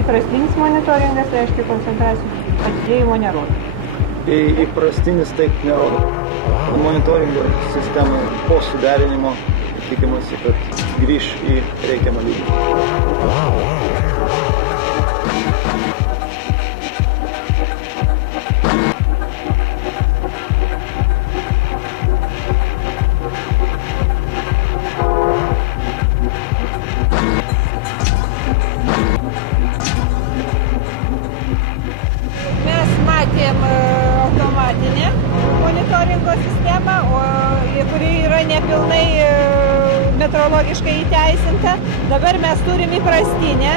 Įprastinis monitoringas reiškia koncentracijų padidėjimo nerodo. Įprastinis taip nerodo. Monitoringo sistemai po suderinimo tikimasi, kad grįš į reikiamą lygį. Automatinė monitoringo sistema, kuri yra nepilnai metrologiškai įteisinta. Dabar mes turim įprastinę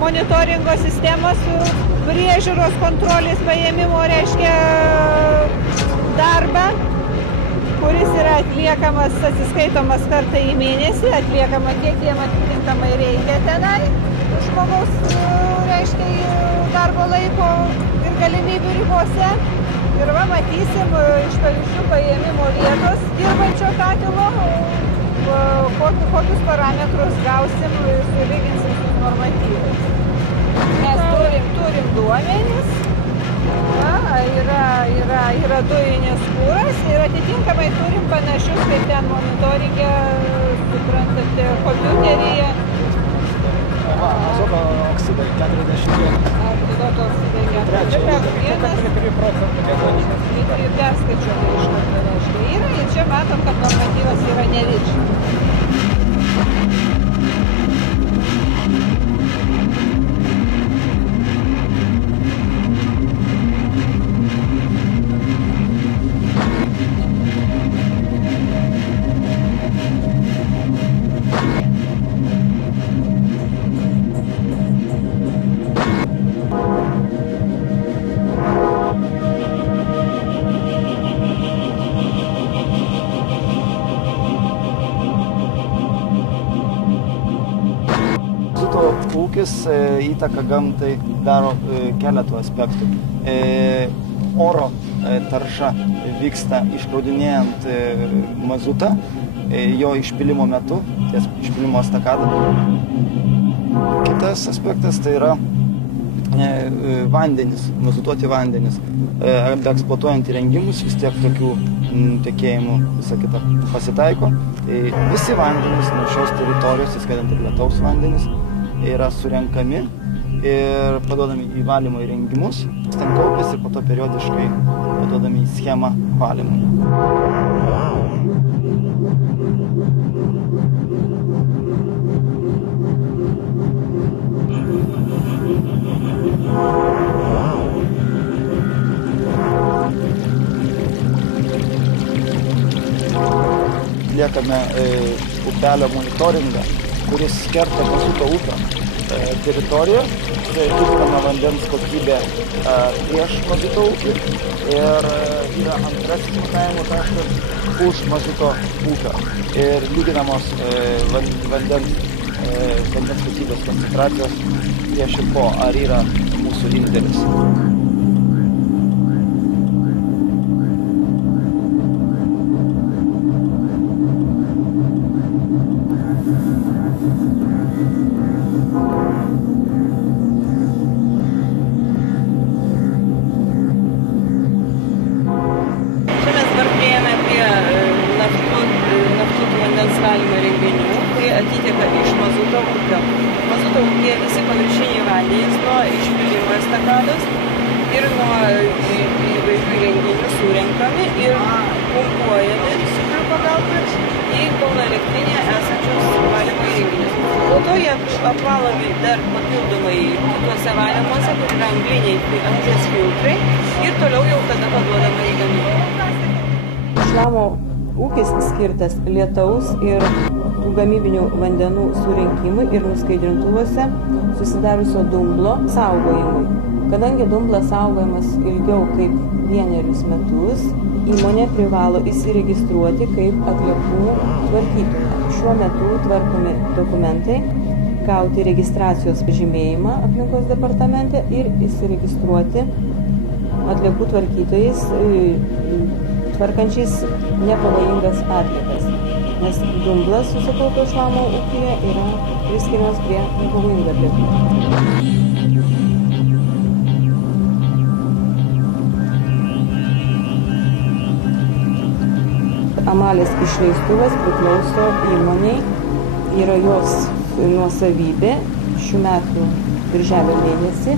monitoringo sistemą su priežiūros kontrolės paėmimo, reiškia darbą, kuris yra atliekamas, atsiskaitomas kartą į mėnesį, atliekama kiek jiem atitinkamai reikia tenai žmogaus, reiškia, darbo laiko ir galimybių ribose. Ir va, matysim iš pavyzdžių paėmimo vietos dirbančio katilo, kokius parametrus gausim, sulyginsim su normatyvais. Mes turim duomenis, yra dujinis kuras ir atitinkamai turim panašius, kaip ten monitoringe, suprantate, kompiuteryje. Azoto oksidai 40. Azoto oksidai 40. Ir perskaičiuojame iš karto, reiškia. Ir čia matom, kad normatyvas yra neviršytas. Ūkis įtaką gamtai daro keletų aspektų. Oro tarša vyksta iškraudinėjant mazutą, jo išpylimo metu, ties išpylimo estakada. Kitas aspektas tai yra vandenis, mazutuoti vandenis. Eksploatuojant įrengimus vis tiek tokių tekėjimų visą kitą pasitaiko. Tai visi vandenys nuo šios teritorijos, įskaitant ir lietaus vandenys, yra surenkami ir paduodami į valymo įrengimus. Ten kaupiasi ir po to periodiškai paduodami į schemą valymui. Atliekame upelio monitoringą, kuris kerta Mazuto upę teritoriją, tikriname vandens kokybę prieš Mazuto upį ir yra antrasis matavimo taškas už Mazuto upę ir lyginamos vandens kokybės koncentracijos prieš ir po, ar yra mūsų indėlis. Valymo įrenginių, kurie atiteka iš Mazuto upio. Mazuto upėje visi paviršiniai vandenys nuo išpylimo estakados ir nuo įvairių įrenginių surenkami ir pumpuojami siurblių pagalba į Kauno elektrinėje esančius valymo įrenginius. Po to jie apvalomi dar papildomai kituose valymuose, kur yra anglies filtrai ir toliau jau tada paduodama į gamybą. Šlamo ūkis skirtas lietaus ir gamybinių vandenų surinkimui ir nuskaidrintuvuose susidariusio dumblo saugojimui. Kadangi dumblas saugojamas ilgiau kaip 1 metus, įmonė privalo įsiregistruoti kaip atliekų tvarkytoja. Šiuo metu tvarkomi dokumentai, gauti registracijos pažymėjimą aplinkos departamente ir įsiregistruoti atliekų tvarkytojais tvarkančiais nepavojingas atliekas, nes dumblas susikaupęs šlamo ūkyje yra priskiriamas prie nepavojingų atliekų. Amalės išleistuvas priklauso įmoniai, yra jos nuosavybė. Šių metų birželio mėnesį,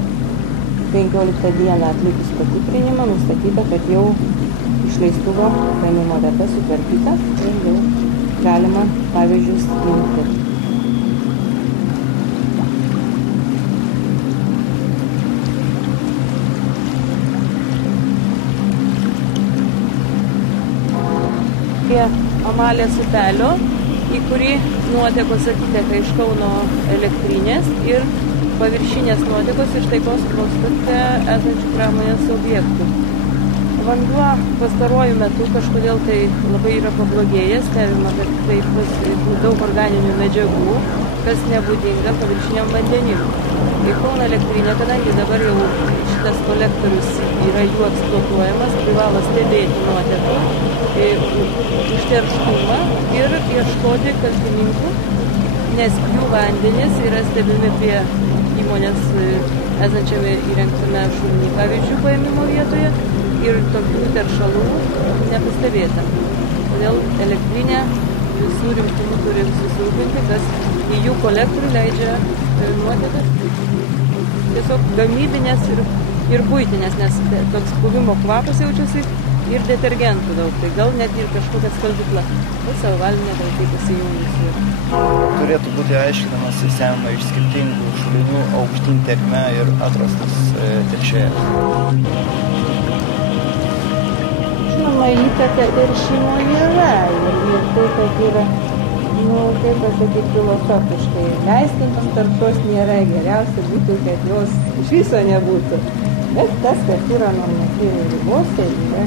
15 dieną atlikus patikrinimą, nustatyta, kad jau išleistuvo paėmimo vieta sutvarkyta ir jau galima pavyzdžius imti. Prie Amalės upelio, į kurį nuotekos atiteka iš Kauno elektrinės ir paviršinės nuotekos iš Taikos prospekte esančių pramonės objektų. Vanduo pastaruoju metu kažkodėl tai labai yra pablogėjęs, stebima, kad taip daug organinių medžiagų, kas nebūdinga paviršiniam vandenimui. Į Kauno elektrinę, kadangi dabar jau šitas kolektorius yra jų eksploatuojamas, privalo stebėti nuotekų užterštumą ir ieškoti kaltininkų, nes jų vandenys yra stebimi prie įmonės esančiame įrengtame šulinį pavyzdžių paėmimo vietoje ir tokių teršalų nepastebėta. Todėl elektrinė visų rimtumų turi susirūpinti, kas į jų kolektorių leidžia nuotekas tiesiog gamybinės ir buitinės, nes toks buvimo kvapas jaučiasi ir detergentų daug, tai gal net ir kažkokia skaldykla. Tai savo valinė gal taip įsijungusi. Turėtų būti aiškinamas semiama iš skirtingų šulinių aukštyn tėkme ir atrastas teršėjas. Žinoma, įtaka teršimo yra ir tai, kad yra, kaip pasakyti, filosofiškai, leistintos taršos nėra, geriausia būtų, kad jos iš viso nebūtų. Bet tas, kad yra normatyvų ribos, tai yra.